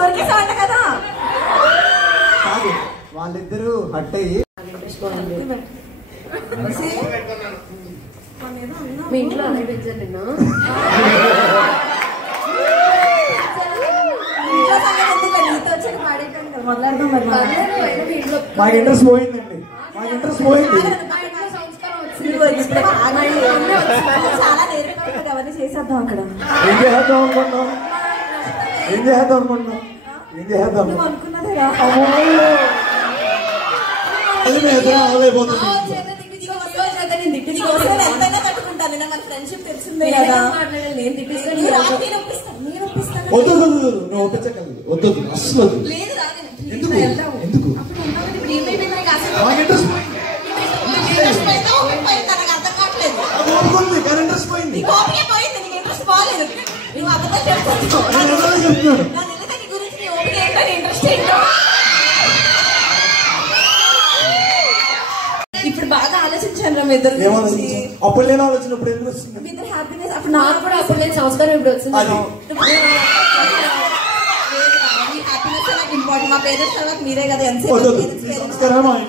దొరికేసావంట కదా. వాళ్ళిద్దరు హట్ అయ్యి మీ ఇంట్లో అదే పెంచారు నిన్న. మాకు ఇంట్రెస్ట్ పోయిందండి. మాకు ఇంట్రెస్ట్ పోయింది. చాలా నేర్చుకోవాలి అవన్నీ చేసేద్దాం. అక్కడ ఏం చేద్దాం అనుకున్నాం? ఏం చేద్దాం అనుకున్నాం? ఏం చేద్దాం అనుకున్నదేరా ఎంతైనా కట్టుకుంటాను. మన ఫ్రెండ్షిప్ తెలిసిందే కదా. వద్దు నువ్వు ఒప్పించగలదు. వద్దు అసలు ఎందుకు ఎందుకు ఇప్పుడు బాగా ఆలోచించాను మీ ఇద్దరు. అప్పుడు నేను ఆలోచనప్పుడు ఎందుకు వస్తుంది? మీ ఇద్దరు హ్యాపీనెస్ అప్పుడు నాకు కూడా అప్పుడు నేను సంస్కారం ఇప్పుడు వచ్చింది. హ్యాపీనెస్ నాకు ఇంపార్టెంట్. మా పేరెంట్స్ తర్వాత మీరే కదా.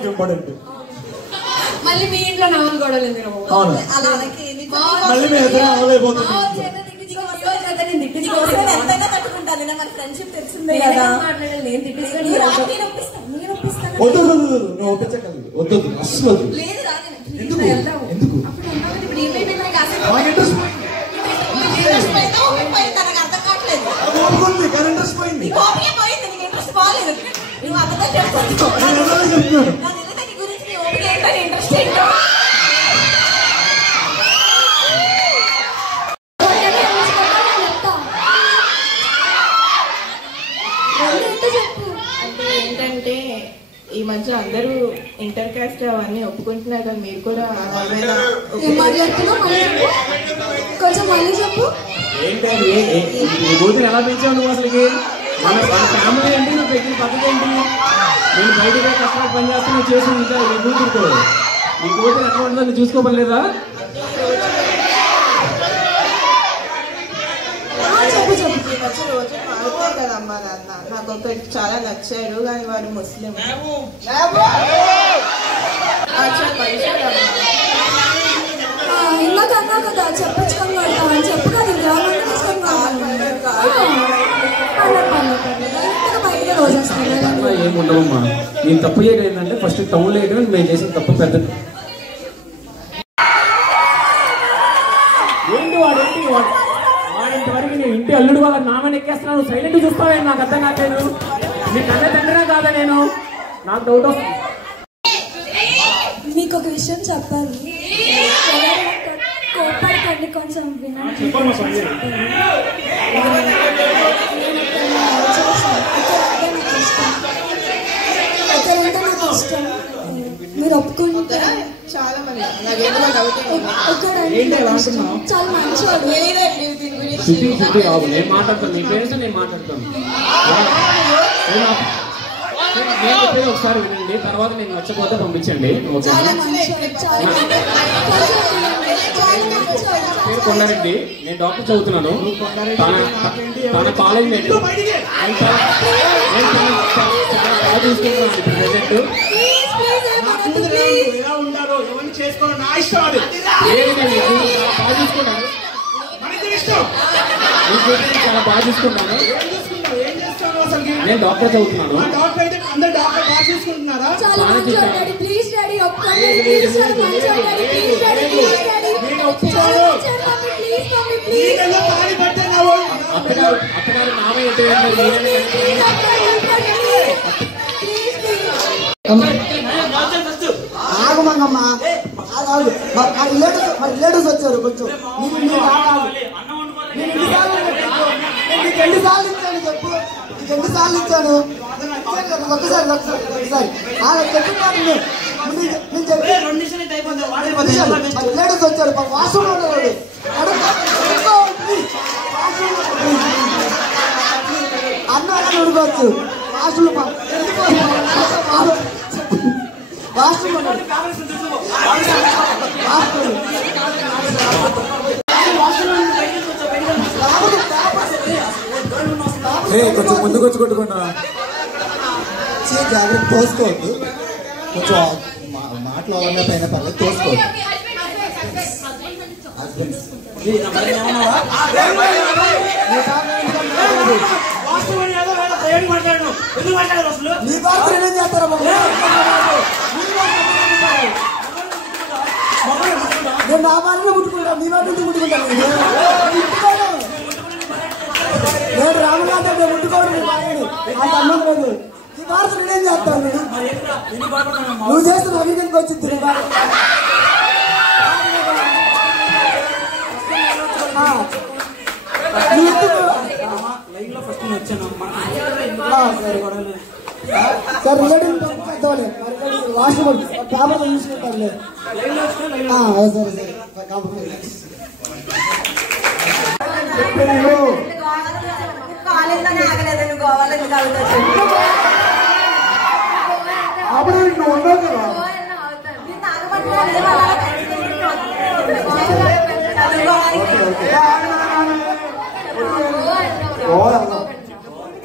ఇంపార్టెంట్. మళ్ళీ మీ ఇంట్లో నవ్వులు గొడవలు ఎందుకు? ఎంతైనా తట్టుకుంటాను. మన ఫ్రెండ్షిప్ తెలిసిందే కదా. వద్దు నువ్వు ఒప్పించగలదు. వద్దు అసలు ఎందుకు ఎందుకు ఏంటంటే ఈ మధ్య అందరూ ఇంటర్ కాస్ట్ అవన్నీ ఒప్పుకుంటున్నారు కదా. మీరు కూడా కొంచెం మళ్ళీ చెప్పు. ఏంటండి ఈ కూతురు ఎలా పెంచావు నువ్వు? అసలుకి మన ఫ్యామిలీ ఏంటి? నువ్వు పెట్టిన పద్ధతి ఏంటి? నేను బయటకు కష్టపడి పని చేస్తున్నా చేసి ఇంకా ఈ కూతురుకో ఈ కూతురు ఎట్లా ఉంటుందో నువ్వు చూసుకోపలేదా? రోజు మారుతాయి కదమ్మా నాన్న. నాకు ఒకటి చాలా నచ్చాడు కానీ వాడు ముస్లిం. ఇందాక అన్నా కదా చెప్పచ్చుకొని పడతామని చెప్పు కదా. ఏముండవమ్మా. నేను తప్పు చేయడం ఏంటంటే ఫస్ట్ టౌన్ లో వేయడం మేము చేసిన తప్పు పెద్దది. ఏంటి వాడేంటి వాడింతవరకు నేను ఇంటి అల్లుడు వాళ్ళ నామని ఎక్కేస్తున్నాను. సైలెంట్ చూస్తావేంటి? నాకు అర్థం కాలేదు. నీ కన్న తండ్రినా కాదా నేను? నాకు డౌట్ వస్తుంది. మీకు ఒక విషయం చెప్పాలి. కోపడకండి కొంచెం వినండి. మీరు ఒప్పుకుంటారా? చాలా మంది చాలా మంచివాడు. నేను మాట్లాడతాను. నీ పేరెంట్స్ నేను మాట్లాడతాను. నేను చెప్పేది ఒకసారి వినండి. తర్వాత నేను నచ్చకపోతే పంపించండి. పేరు కొండారెడ్డి. నేను డాక్టర్ చదువుతున్నాను. తన కాలేజ్ మేట్. బాగా చూసుకుంటున్నాను ఇప్పుడు ప్రెజెంట్. ఎలా ఉంటారో ఎవరిని చేసుకోవడం నా ఇష్టం. అది బాగా చూసుకున్నాను. చాలా బాగా చూసుకున్నాను. నేను డాక్టర్ చదువుతున్నాను. డాక్టర్ అయితే అందరు డాక్టర్ బాగా చూసుకుంటున్నారా? అత్తగారు మామయ్య ఆగమమ్మా. రిలేటివ్స్ వచ్చారు కొంచెం. ఎన్నిసార్లు ఇచ్చాను చెప్పు? ఎన్నిసార్లు ఇచ్చాను? ఒకసారి చెప్తున్నాను. నేను చెప్పి రిలేటివ్స్ వచ్చారు. వాష్రూమ్ ఉండేవాడు. అన్న ఉడుకోవచ్చు. వాష్రూమ్ వాష్రూమ్ కొంచెం ముందుకు వచ్చి కొట్టుకున్నా జాగ్రత్త తోసుకోవద్దు కొంచెం మాటలు అవన్నీ పైన పర్లేదు తోసుకోవద్దు నీ పాత్ర ఏం చేస్తారా నేను నా బాగా ముట్టుకుంటాను నీ బాగా ముట్టుకుంటాను నేను రామనాథ్ నేను ముట్టుకోవడం నీ బాగాని ఆ సంబంధం లేదు నీ భారత నేనేం చేస్తాను నేను నువ్వు చేస్తే అమెరికన్కి వచ్చింది నీ భారత సార్ రిలేటివ్ పెద్దవాళ్ళే లాస్ట్ పేపర్లో చూసుకుంటారులే సరే సరే కాలేజీలోనే ఆగలేదు గోవాలో అప్పుడు నువ్వు ఉండవు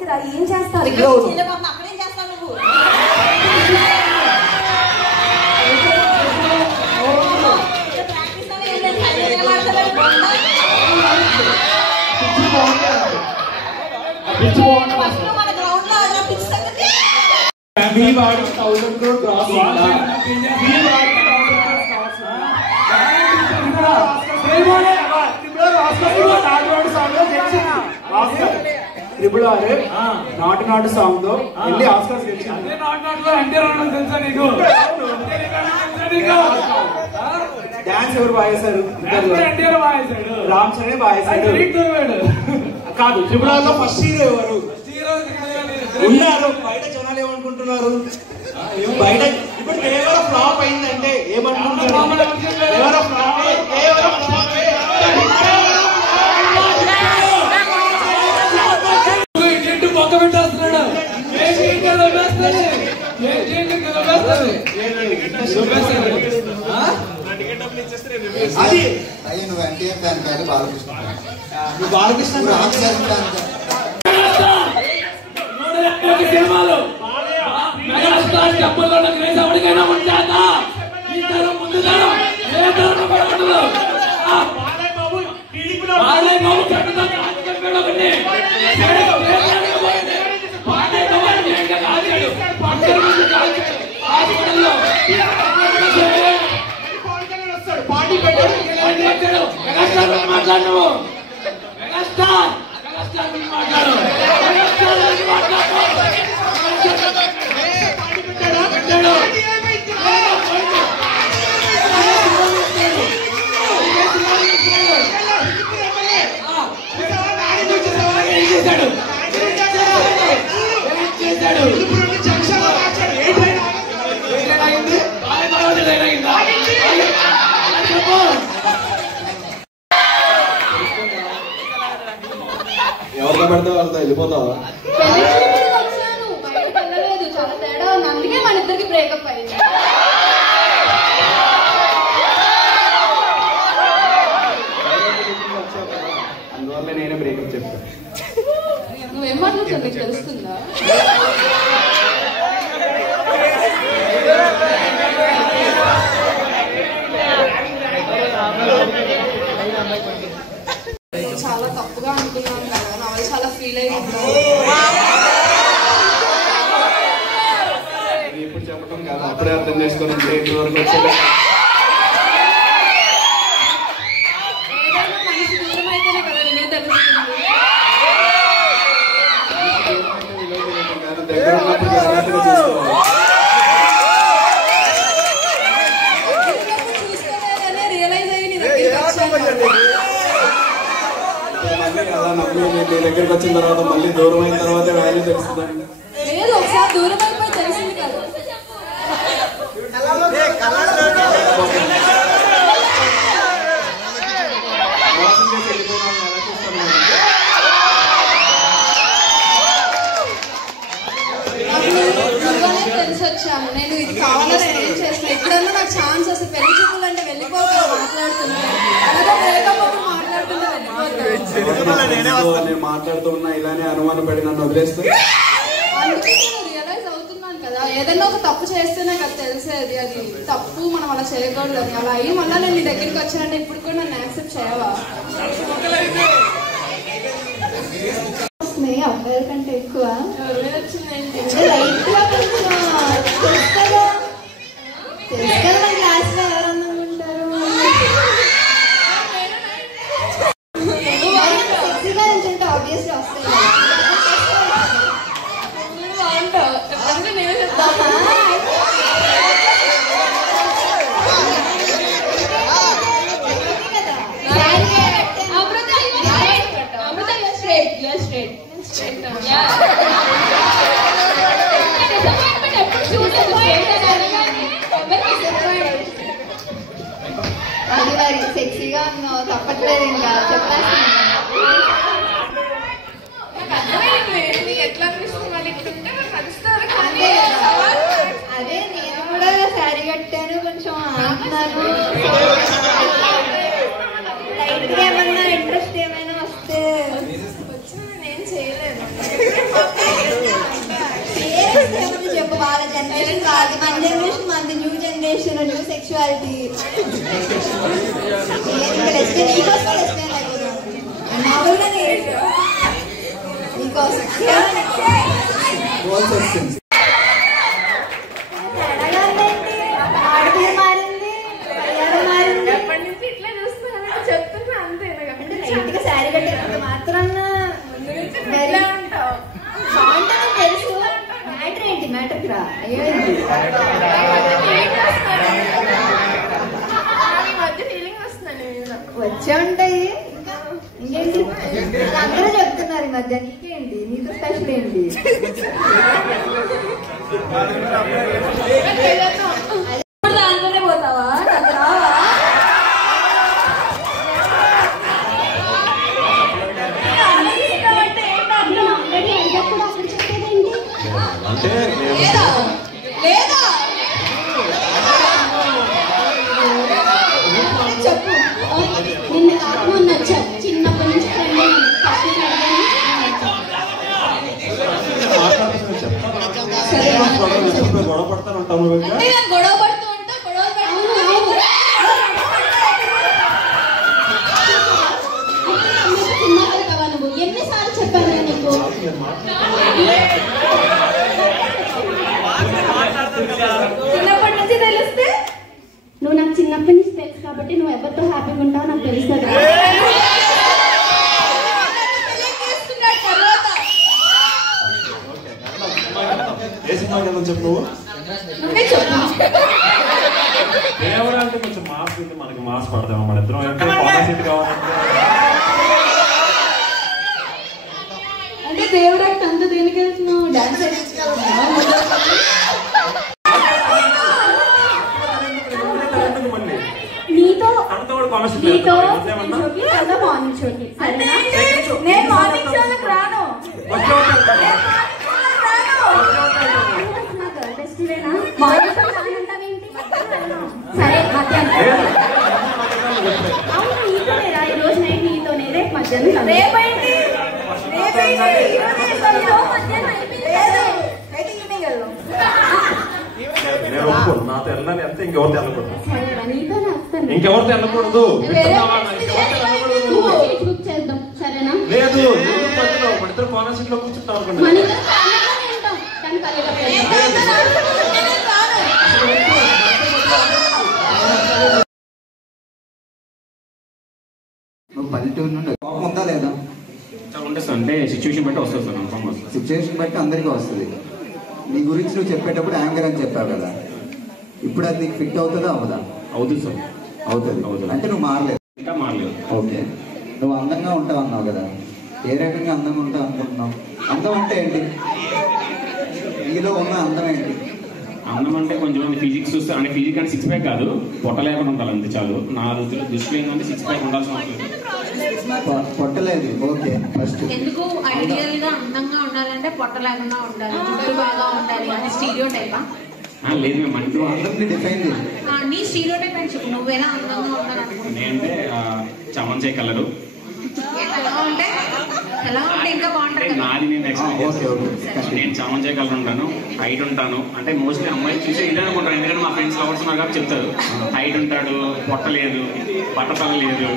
కదా ఏం చేస్తారు అక్కడేం చేస్తావు నువ్వు మన గ్రౌండ్ లో నాటు సాంగ్ తో వెళ్ళి ఆస్కార్స్ గెలిచింది డాన్స్ ఎవరు బాగా చేశారు రామ్ చరణ్ బాగా చేశాడు కాదు ట్రిపుల్ ఆర్ లో ఫస్ట్ హీరో ఎవరు ఉన్నారు బయట జనాలు ఏమనుకుంటున్నారు బయట ఇప్పుడు కేవలం ఫ్లాప్ అయిందంటే ఏమనుకుంటున్నారు పక్క పెట్టేస్తున్నాడు నువ్వు ఎన్టీఆర్ ఫ్యాన్ కాదు బాలకృష్ణ బాలకృష్ణ సినిమాలు మెగాస్టార్ చెప్పల్లో ఎవరికైనా ఉంటాదా ఈ తరం ముందు తరం ఏ తరం కూడా ఉండదు బాలయ్య బాబు చెప్పాడు ఒకటి హాస్పిటల్లో మెగాస్టార్ మాట్లాడు నువ్వు మెగాస్టార్ మాట్లాడు ఎవరితో పెడితే వాళ్ళతో వెళ్ళిపోతావా బయటకు వెళ్ళలేదు చాలా తేడా ఉంది అందుకే మన ఇద్దరికి బ్రేకప్ అయింది అందువల్ల నేనే బ్రేకప్ చెప్తాను నువ్వేం మాట్లాడుతావు నీకు తెలుస్తుందా చాలా తప్పుగా అనుకున్నాను కదా నా వాళ్ళు చాలా ఫీల్ అయిపోతాను ఇప్పుడు చెప్పడం కాదు అప్పుడే అర్థం చేసుకుని బ్రేక్ వరకు వచ్చేది ఏదైనా మనసు దూరం అయితేనే కదా విలువ తెలుస్తుంది దగ్గర ఉన్నప్పుడు జాగ్రత్తగా చూసుకోవాలి చూసుకోలేదనే రియలైజ్ అయ్యి నీ దగ్గరికి వచ్చాను మీ దగ్గరికి వచ్చిన తర్వాత మళ్ళీ దూరం అయిన తర్వాత వాల్యూ తెలుస్తుందండి లేదు ఒకసారి దూరం అయిపోయి తెలిసింది కదా మోసం చేసి వెళ్ళిపోయినా ఎలా చూస్తాను ఇవ్వనే తెలిసి వచ్చాను నేను ఇది కావాలని ఏం చేసిన ఎప్పుడన్నా నాకు ఛాన్స్ వస్తే పెళ్లి చూపులు అంటే వెళ్ళిపోతాను మాట్లాడుతున్నాను అలాగే బ్రేకప్ అప్పుడు మాట్లాడుతుంటే వెళ్ళిపోతాను నేను మాట్లాడుతూ ఉన్నా ఇలానే అనుమానం పడి నన్ను వదిలేస్తూ రియలైజ్ అవుతున్నాను కదా, ఏదైనా ఒక తప్పు చేస్తేనే కదా తెలిసేది అది తప్పు, మనం అలా చేయకూడదు అని. అలా అయ్యి మళ్ళీ నేను నీ దగ్గరికి వచ్చినట్టు ఇప్పుడు కూడా నన్ను యాక్సెప్ట్ చేయవా? అబ్బాయిల కంటే ఎక్కువ వచ్చిందేంటి? క్లాస్ లో ఎవరన్నా ఉంటారు సెక్సీగా నిల్చుంటే ఆబ్వియస్లీ వస్తాయి. అది మరి సెక్సీగా ఉన్నావు, తప్పట్లేదు ఇంకా చెప్పాల్సింది. అదే నేను కూడా శారీ కట్టాను, కొంచెం అంటున్నాను. లైట్ గా ఏమన్నా ఇంట్రెస్ట్ ఏమైనా వస్తే నేను చేయలేదు. ఏమన్నా చెప్పు, వాళ్ళ జనరేషన్ కాదు, మన జనరేషన్, మన న్యూ జనరేషన్, న్యూ సెక్చువాలిటీ. మారింది, ఎప్పటి నుంచి ఇట్లా చూస్తున్నా చెప్తున్నా అంతే. ఇంటికి శారీ కట్టేటప్పుడు మాత్రం బాగుంటుందని తెలుసు. మ్యాటర్ ఏంటి? మ్యాటర్కి రా. వచ్చే ఉంటాయి, ఇంకేంటి అందరూ చెప్తున్నారు ఈ మధ్య. నీకేంటి, నీతో స్పెషల్ ఏంటి? దాంట్లోనే పోతావా? చెప్పు. నిన్న కాకుండా నచ్చావు, చిన్నప్పటి నుంచి గొడవ పడతాను ఉంటాను. గొడవ పడుతూ ఉంటా, గొడవ చిన్నప్పుడు కదా నువ్వు, ఎన్నిసార్లు చెప్పాను నీకు? చిన్నప్పటి నుంచి తెలిస్తే నువ్వు నాకు చిన్నప్పటి నుంచి తెలుసు కాబట్టి నువ్వు ఎవరితో హ్యాపీగా ఉంటావు నాకు తెలుస్తుంది. ఏ సినిమా చెప్పు నువ్వు? దేవుడు అంటే కొంచెం మాస్ ఉంటే మనకి మాస్ పడతాం. మన ఇద్దరం అంటే పాలసీట్ కావాలంటే అంటే దేవుడు అంటే అంత దేనికి వెళ్తున్నావు? డాన్స్ నీతో మార్నింగ్ షోకి నేను మార్నింగ్ షోకి రాను. సరే మధ్యాహ్నం అవును నీతోనేరా, ఈ రోజు నైట్ నీతోనే, రేపు మధ్యాహ్నం. రేపేంటి? నేను ఒప్పుకోను. నాతో వెళ్ళాలి అంతే, ఇంకెవరితో వెళ్ళకూడదు. సరేరా నీతోనే వస్తాను. ఇంకెవరితో వెళ్ళకూడదు. బుక్ చేద్దాం సరేనా? లేదు మన ఇద్దరు కార్నర్ సీట్ లో కూర్చుంటాం అనుకోండి. మన ఇద్దరు కార్నర్లోనే ఉంటాం, కానీ నువ్వు పల్లెటూరు నుండి కోపం ఉందా లేదా? ఉంటుంది సార్, అంటే సిచ్యువేషన్ బట్టి వస్తుంది సార్. కన్ఫర్మ్ వస్తుంది. సిచ్యువేషన్ బట్టి అందరికీ వస్తుంది. నీ గురించి నువ్వు చెప్పేటప్పుడు యాంగర్ అని చెప్పావు కదా, ఇప్పుడు అది నీకు ఫిట్ అవుతుందా అవ్వదా? అవుతుంది సార్. అవుతుంది. అంటే నువ్వు మారలేదు, ఇంకా మారలేదు. ఓకే. నువ్వు అందంగా ఉంటావు అన్నావు కదా, ఏ రకంగా అందంగా ఉంటావు అనుకుంటున్నావు? అందం అంటే ఏంటి? నీలో ఉన్న అందం ఏంటి? అందం అంటే కొంచెం ఫిజిక్స్ చూస్తే, అంటే ఫిజిక్ అంటే సిక్స్ ప్యాక్ కాదు, పొట్ట లేకుండా ఉండాలి అంతే చాలు. నా దృష్టిలో ఏంటంటే సిక్స్ ప్యాక్ ఉండాల్సిన అవసరం లేదు. పొట్టలేదు, ఓకే. ఫస్ట్ ఎందుకు ఐడియల్ గా అందంగా ఉండాలంటే పొట్ట లేకుండా ఉండాలి, జుట్టు బాగా ఉండాలి అని స్టీరియో టైపా? లేదు మేము అంటే అందరినీ డిఫైన్ చేసి నీ స్టీరియో టైప్ అని చెప్పు. నువ్వేలా అందంగా ఉండాలనుకుంటున్నావు? నేనంటే చమన్ చే కలరు, ఎలా ఉంటే ఇంకా బాగుంటుంది. నాది నేను నేను చాలా చేయగలను ఉంటాను, హైట్ ఉంటాను. అంటే మోస్ట్లీ అమ్మాయి చూసి ఇదే అనుకుంటాను, ఎందుకంటే మా ఫ్రెండ్స్ లవర్స్ ఉన్నారు కాబట్టి చెప్తారు హైట్ ఉంటాడు, పొట్ట లేదు, పట్టతల లేదు.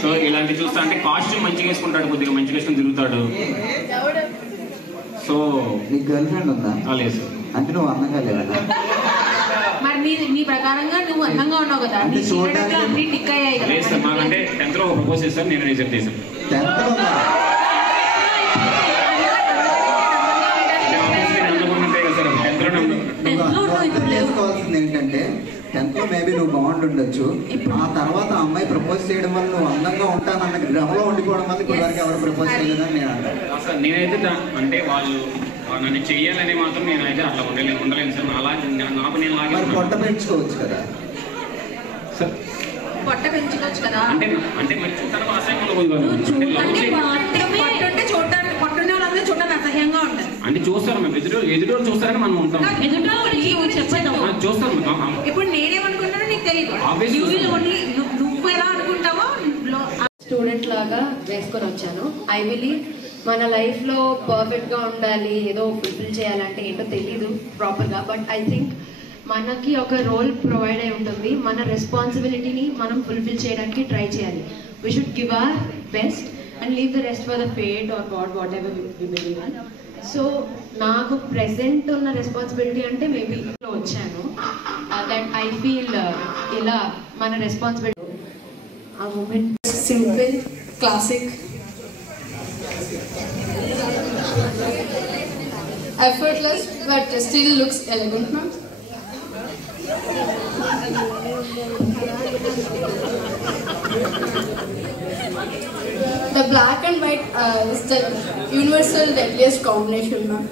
సో ఇలాంటి చూస్తా అంటే కాస్ట్యూమ్ మంచిగా వేసుకుంటాడు, కొద్దిగా మంచిగా వేసుకుని తిరుగుతాడు. సో నీకు గర్ల్ ఫ్రెండ్ ఉందా? లేదు. అంటే నువ్వు అందంగా లేదా? మరి నీ ప్రకారంగా నువ్వు అందంగా ఉన్నావు కదా, నీ సీక్రెట్ అన్ని టిక్ అయ్యాయి కదా. లేదు సార్, మాకంటే 10th లో ప్రపోజ్ చేస్తాను, నేను రిజెక్ట్ చేశాను. 10th లో తెలుసుకోవాల్సింది ఏంటంటే 10th లో మేబీ నువ్వు బాగుంటుండొచ్చు, ఆ తర్వాత అమ్మాయి ప్రపోజ్ చేయడం వల్ల నువ్వు అందంగా ఉంటానన్న గ్రహంలో ఉండిపోవడం వల్ల ఇప్పుడు వరకు ఎవరు ప్రపోజ్ చేయలేదని నేను అంటాను. సార్ నేనైతే అంటే వాళ్ళు నన్ను చెయ్యాలని మాత్రం నేనైతే అట్లా ఉండలేను సార్. నాకు నేను లాగే పొట్ట పెంచుకోవచ్చు కదా సార్, పొట్ట పెంచుకోవచ్చు కదా. అంటే మరి చూడటానికి అసహ్యంగా చూడటానికి పొట్టునే వాళ్ళందరూ చూడటానికి అసహ్యంగా ఉంటారు. అంటే చూస్తారు మేము ఎదుటోళ్ళు చూస్తారని మనం ఉంటాం, చూస్తారు. ఇప్పుడు నేనేమనుకుంటానో నీకు తెలియదు, నువ్వు ఎలా అనుకుంటావో. స్టూడెంట్ లాగా వేసుకొని వచ్చాను. ఐ బిలీవ్ మన లైఫ్ లో పర్ఫెక్ట్ గా ఉండాలి, ఏదో ఫుల్ఫిల్ చేయాలంటే ఏంటో తెలీదు ప్రాపర్ గా. బట్ ఐ థింక్ మనకి ఒక రోల్ ప్రొవైడ్ అయి ఉంటుంది, మన రెస్పాన్సిబిలిటీని మనం ఫుల్ఫిల్ చేయడానికి ట్రై చేయాలి. We should give our best and leave the rest for the fate or God, whatever we believe in. So నాకు ప్రెసెంట్ ఉన్న రెస్పాన్సిబిలిటీ అంటే మేబీ వచ్చాను, దట్ ఐ ఫీల్ ఇలా మన రెస్పాన్సిబిలిటీ. ఆ moment simple, classic, effortless but still looks elegant, ma'am. The black and white is the universal deadliest combination, ma'am.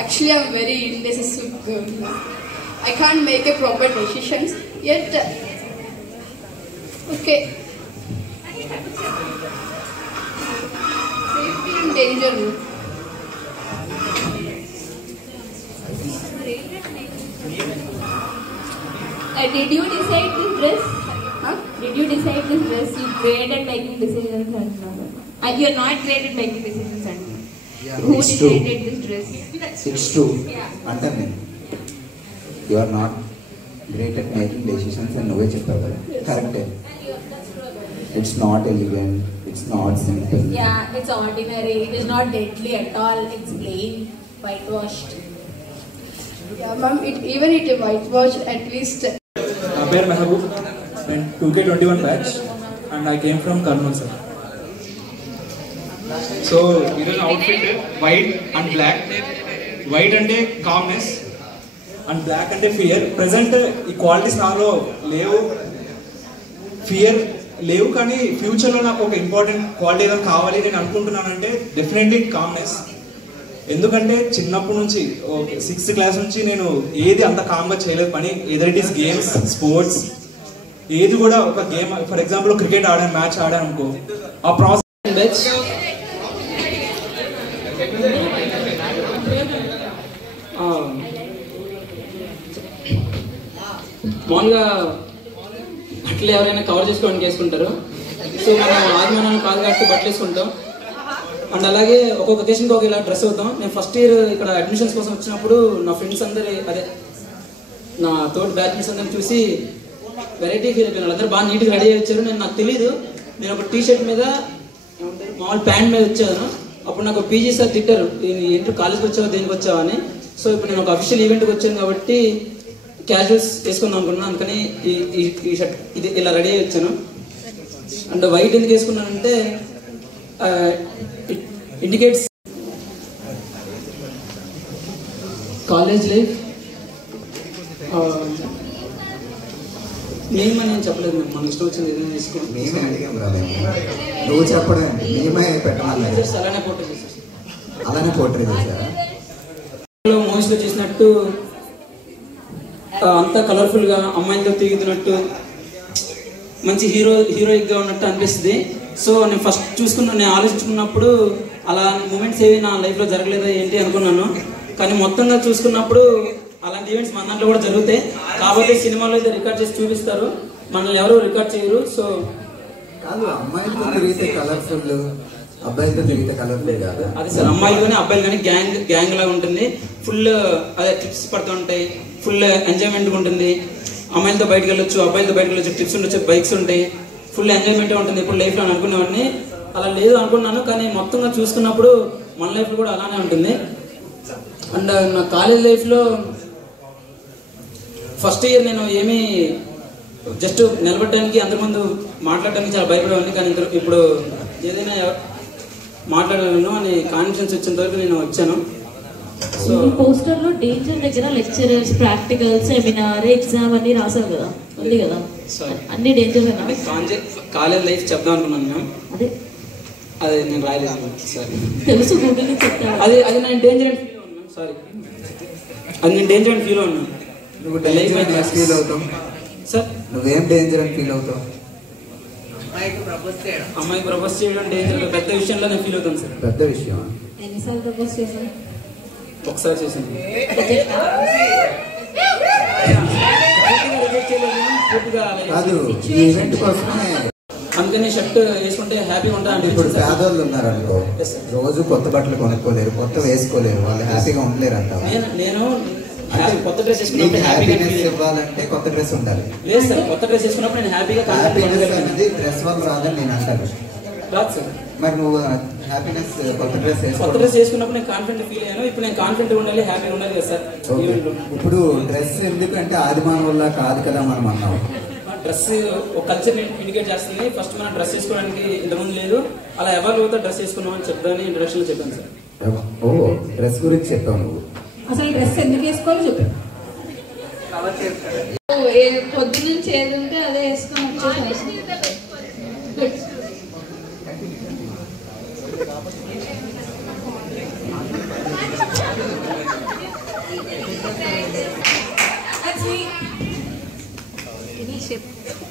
Actually, I'm very indecisive girl. I can't make a proper decisions yet. Okay. Safety and danger. Did you decide this dress? Huh? Did you decide this dress? You great at making decisions and you're not great at making decisions and who decided this dress? It's true. Understand? You are not great at making decisions and నువ్వే చెప్పావు కదా, కరెక్టే. It's not elegant, it's not simple. Yeah, it's ordinary, it is not deadly at all, it's plain, whitewashed. Yeah, ma'am, even it whitewashed at least. నా పేరు మెహబూబ్, నేను 2K21 batch and I came from Kurnool sir. So ఈరోజు outfit white and black. White అంటే calmness and black అంటే fear. Present ఈ qualities నాలో లేవు, fear లేవు, కానీ ఫ్యూచర్లో నాకు ఒక ఇంపార్టెంట్ క్వాలిటీ ఏదైనా కావాలి నేను అనుకుంటున్నానంటే డెఫినెట్లీ కామ్నెస్. ఎందుకంటే చిన్నప్పటి నుంచి 6th క్లాస్ నుంచి నేను ఏది అంత కామ్గా చేయలేదు పని, either it is games, sports, ఏది కూడా ఒక గేమ్ ఫర్ ఎగ్జాంపుల్ క్రికెట్ ఆడాను, మ్యాచ్ ఆడాను అనుకో, ఆ ప్రాసెస్ మామూలుగా బట్టలు ఎవరైనా కవర్ చేసుకోవడానికి వేసుకుంటారు. సో మనం ఆదిమానాన్ని కాలు కట్టి బట్టలు వేసుకుంటాం. అండ్ అలాగే ఒక్కొక్క ఒకేషన్కి ఒక ఇలా డ్రెస్ అవుతాం. నేను ఫస్ట్ ఇయర్ ఇక్కడ అడ్మిషన్స్ కోసం వచ్చినప్పుడు నా ఫ్రెండ్స్ అందరి నా తోటి బ్యాచ్మేట్స్ అందరిని చూసి వెరైటీ ఫీల్ అయిపోయాను. వాళ్ళందరూ బాగా నీట్గా రెడీ అయ్యి వచ్చారు. నాకు తెలియదు, నేను ఒక టీషర్ట్ మీద మామూలు ప్యాంట్ మీద వచ్చాను. అప్పుడు నాకు పీజీ సార్ తిట్టారు, ఏంటి కాలేజ్కి వచ్చావా, దేనికి వచ్చావా అని. సో ఇప్పుడు నేను ఒక అఫీషియల్ ఈవెంట్కి వచ్చాను కాబట్టి క్యాజువల్స్ వేసుకుందాం అనుకున్నాను, అందుకని ఈ షర్ట్ ఇది ఇలా రెడీ అయ్యి వచ్చాను. అండ్ వైట్ ఎందుకు వేసుకున్నానంటే ఇండికేట్స్ కాలేజ్ లైఫ్. నేను చెప్పలేదు, మన ఇష్టం వచ్చింది ఏదైనా తీసుకోండి. మేమే అడిగాం రాలే, నువ్వు చెప్పడం మేమే పెట్టాలి. అలానే పోర్ట్రేట్ చేసేసి అలానే పోర్ట్రేట్ చేశారా? మూవీస్ లో చేసినట్టు అంతా కలర్ఫుల్ గా అమ్మాయిలతో తిరుగుతున్నట్టు మంచి హీరోయిక్ గా ఉన్నట్టు అనిపిస్తుంది. సో నేను ఫస్ట్ నేను ఆలోచించుకున్నప్పుడు అలా మూమెంట్స్ ఏవి నా లైఫ్ లో జరగలేదా ఏంటి అనుకున్నాను. కానీ మొత్తంగా చూసుకున్నప్పుడు అలాంటి ఈవెంట్స్ మన దాంట్లో కూడా జరుగుతాయి. కాబట్టి సినిమాలో అయితే రికార్డ్ చేసి చూపిస్తారు, మనల్ని ఎవరు రికార్డ్ చేయరు. సో కాదు, అమ్మాయిలతో తిరిగితే కలర్ఫుల్, అబ్బాయిలతో తిరిగితే కలర్ఫుల్ కాదు. అదే సార్, అమ్మాయిలు కానీ అబ్బాయిలు కానీ గ్యాంగ్ లాగా ఉంటుంది. ఫుల్ అదే ట్రిప్స్ పడుతూ ఉంటాయి, ఫుల్ ఎంజాయ్మెంట్ ఉంటుంది. అమ్మాయిలతో బయటకు వెళ్ళొచ్చు, అబ్బాయిలతో బయటకు వెళ్ళొచ్చు, ట్రిప్స్ ఉండొచ్చు, బైక్స్ ఉంటాయి, ఫుల్ ఎంజాయ్మెంట్ ఉంటుంది. ఇప్పుడు లైఫ్లో అనుకునేవాడిని అలా లేదు అనుకున్నాను, కానీ మొత్తంగా చూసుకున్నప్పుడు మన లైఫ్ కూడా అలానే ఉంటుంది. అండ్ నా కాలేజ్ లైఫ్లో ఫస్ట్ ఇయర్ నేను ఏమీ జస్ట్ నిలబడడానికి అంతకుముందు మాట్లాడడానికి చాలా భయపడేవాడిని, కానీ ఇప్పుడు ఏదైనా మాట్లాడలేను అని కాన్ఫిడెన్స్ వచ్చేంత వరకు నేను వచ్చాను. సో పోస్టర్ లో డేంజర్ దగ్గర లెక్చరర్స్, ప్రాక్టికల్, సెమినార్, ఎగ్జామ్ అన్ని రాసారు కదా, ఉంది కదా, అన్ని డేంజర్ కాలేజ్ లైఫ్ చెప్దాం అనుకున్నాను మ్యామ్. అదే నేను రాయలేదు సార్, తెలుసు, గూగుల్ చెప్తాను. అది నేను డేంజర్ అండ్ ఫీల్ ఉన్నాను. సారీ, అది నేను డేంజర్ అండ్ ఫీల్ ఉన్నాను. నువ్వు డేంజర్ ఫీల్ అవుతావు సార్? నువ్వేం డేంజర్ అని ఫీల్ అవుతావు? అమ్మాయికి ప్రపోజ్ చేయడం డేంజర్ పెద్ద విషయంలో నేను ఫీల్ అవుతాను సార్. పెద్ద విషయం. ఎన్నిసార్లు ప్రపోజ్ చేశాను? ఒకసారి చేశాను. కాదు, ఈ ఈవెంట్ కోసమే అందుకని షర్ట్ వేసుకుంటే హ్యాపీగా ఉంటా. ఇప్పుడు పేదోళ్ళు ఉన్నారనుకో, రోజు కొత్త బట్టలు కొనుక్కోలేరు, కొత్త వేసుకోలేరు, వాళ్ళు హ్యాపీగా ఉండలేరు అంటారు. నేను కొత్త డ్రెస్ వేసుకున్నప్పుడు హ్యాపీనెస్ ఇవ్వాలంటే కొత్త డ్రెస్ ఉండాలి. లేదు సార్, కొత్త డ్రెస్ వేసుకున్నప్పుడు నేను హ్యాపీగా హ్యాపీనెస్ అనేది డ్రెస్ వల్ల రాదని నేను అంటాను. రాదు సార్. మరి నువ్వు హ్యాపీనెస్ కొత్త డ్రెస్ వేసుకున్నప్పుడు నేను కాన్ఫిడెంట్ ఫీల్ అయ్యాను. ఇప్పుడు నేను కాన్ఫిడెంట్ ఉండాలి, హ్యాపీగా ఉండాలి కదా సార్. ఇప్పుడు డ్రెస్ ఎందుకంటే ఆదిమానవుల్లా కాదు కదా మనం అన్నాం. డ్రెస్ ఒక కల్చర్ ఇండికేట్ చేస్తుంది. ఫస్ట్ మనం డ్రెస్ వేసుకోవడానికి ఇంతకుముందు లేదు, అలా ఎవరు అవుతా డ్రెస్ వేసుకున్నాం అని చెప్తాను ఇంట్రొడక్షన్ లో చెప్పాను సార్. ఓ, డ్రెస్ గురించి చెప్పావు నువ్వు. అసలు డ్రెస్ ఎందుకు వేసుకోవాలో చెప్పాను. పొద్దు నుంచి ఏది ఉంటే అదే వేసుకొని వచ్చేసాను.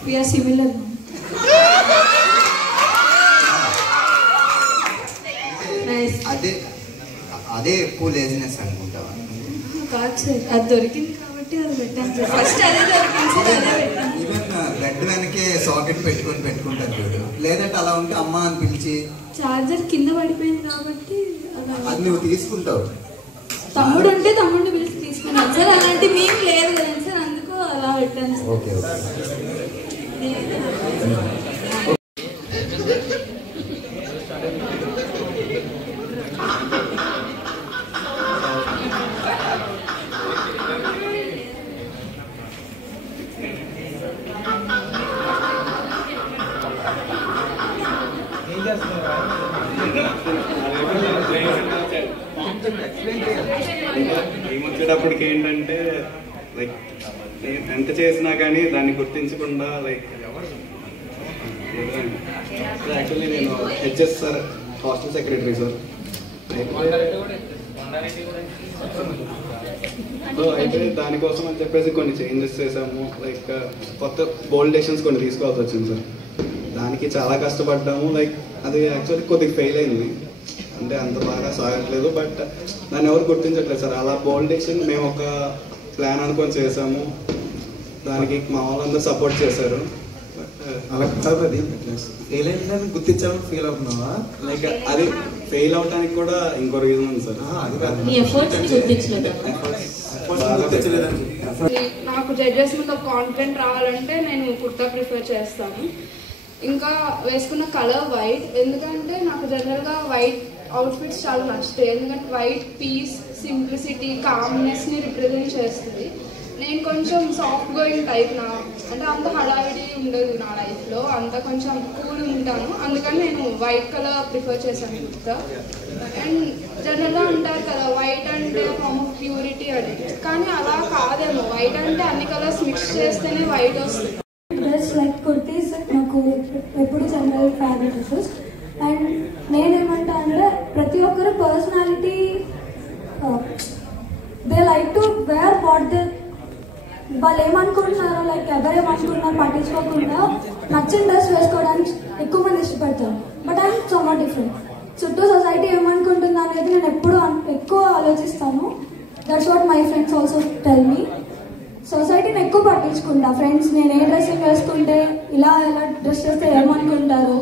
We are similar. Nice. అదే ఎక్కువ లేజినెస్ అనుకుంటావా? కాదు సార్, అది దొరికింది కాబట్టి అది పెట్టాను సార్. ఫస్ట్ అదే దొరికింది సార్, అదే పెట్టాను. ఈవెన్ బెడ్ వెనకే సాకెట్ పెట్టుకుంటారు చూడు, లేదంటే అలా ఉంటే అమ్మ అని పిలిచి చార్జర్ కింద పడిపోయింది కాబట్టి అది నువ్వు తీసుకుంటావు. తమ్ముడు ఉంటే తమ్ముడిని పిలిచి తీసుకున్నాను సార్. అలాంటి మేము లేదు కదా సార్, అందుకు అలా పెట్టాను సార్. Okay okay. వచ్చేటప్పటికి ఏంటంటే లైక్ ఎంత చేసినా కానీ దాన్ని గుర్తించకుండా లైక్ యాక్చువల్లీ నేను HS sir hostel secretary sir. అయితే దానికోసం అని చెప్పేసి కొన్ని చేంజెస్ చేసాము. లైక్ కొత్త బోల్డ్ డెసిషన్స్ కొన్ని తీసుకోవాల్సి వచ్చింది సార్. దానికి చాలా కష్టపడ్డాము. లైక్ అది యాక్చువల్లీ కొద్దిగా ఫెయిల్ అయింది, అంటే అంత బాగా సాగట్లేదు. బట్ దాన్ని ఎవరు గుర్తించట్లేదు సార్. అలా బోల్డ్ డెసిషన్ మేము ఒక ప్లాన్ అనుకొని చేసాము, దానికి మా వాళ్ళందరూ సపోర్ట్ చేశారు. అలా కాదు, అది ఫెయిల్ అయిందని గుర్తించాలని ఫీల్ అవుతున్నావా? లైక్ అది ఫెయిల్ అవడానికి కూడా ఇంకో రీజన్ ఉంది సార్. నాకు జడ్జెస్ మీద కాన్ఫిడెంట్ రావాలంటే నేను కుర్తా ప్రిఫర్ చేస్తాను. ఇంకా వేసుకున్న కలర్ వైట్, ఎందుకంటే నాకు జనరల్గా వైట్ అవుట్ఫిట్స్ చాలా నచ్చుతాయి. ఎందుకంటే వైట్ పీస్, సింప్లిసిటీ, కామ్నెస్ని రిప్రజెంట్ చేస్తుంది. నేను కొంచెం సాఫ్ట్ గోయింగ్ టైప్, అంటే అంత హడావిడి ఉండదు నా లైఫ్లో, అంత కొంచెం కూల్ ఉంటాను. అందుకని నేను వైట్ కలర్ ప్రిఫర్ చేశాను కుర్తా. అండ్ జనరల్గా అంటారు కదా వైట్ అంటే ఫార్మ్ ఆఫ్ ప్యూరిటీ అని, కానీ అలా కాదేమో. వైట్ అంటే అన్ని కలర్స్ మిక్స్ చేస్తేనే వైట్ వస్తుంది. డ్రెస్ లైక్ కుర్తీస్ నాకు ఎప్పుడు జనరల్ ఫేవరెట్ డ్రెస్సెస్. అండ్ నేనేమంటా అంటే ప్రతి ఒక్కరు personality they like to wear what they, వాళ్ళు ఏమనుకుంటున్నారో లైక్ ఎవరేమనుకుంటున్నారో పట్టించుకోకుండా నచ్చిన డ్రెస్ వేసుకోవడానికి ఎక్కువ మంది ఇష్టపడతారు. But I'm somewhat different. చుట్టూ సొసైటీ ఏమనుకుంటుందా అనేది నేను ఎప్పుడు ఎక్కువ ఆలోచిస్తాను. That's what my friends also tell me. సొసైటీని ఎక్కువ పట్టించుకుంటా. ఫ్రెండ్స్ నేను ఏ డ్రెస్సింగ్ వేసుకుంటే ఇలా డ్రెస్ చేస్తే ఏమనుకుంటారు,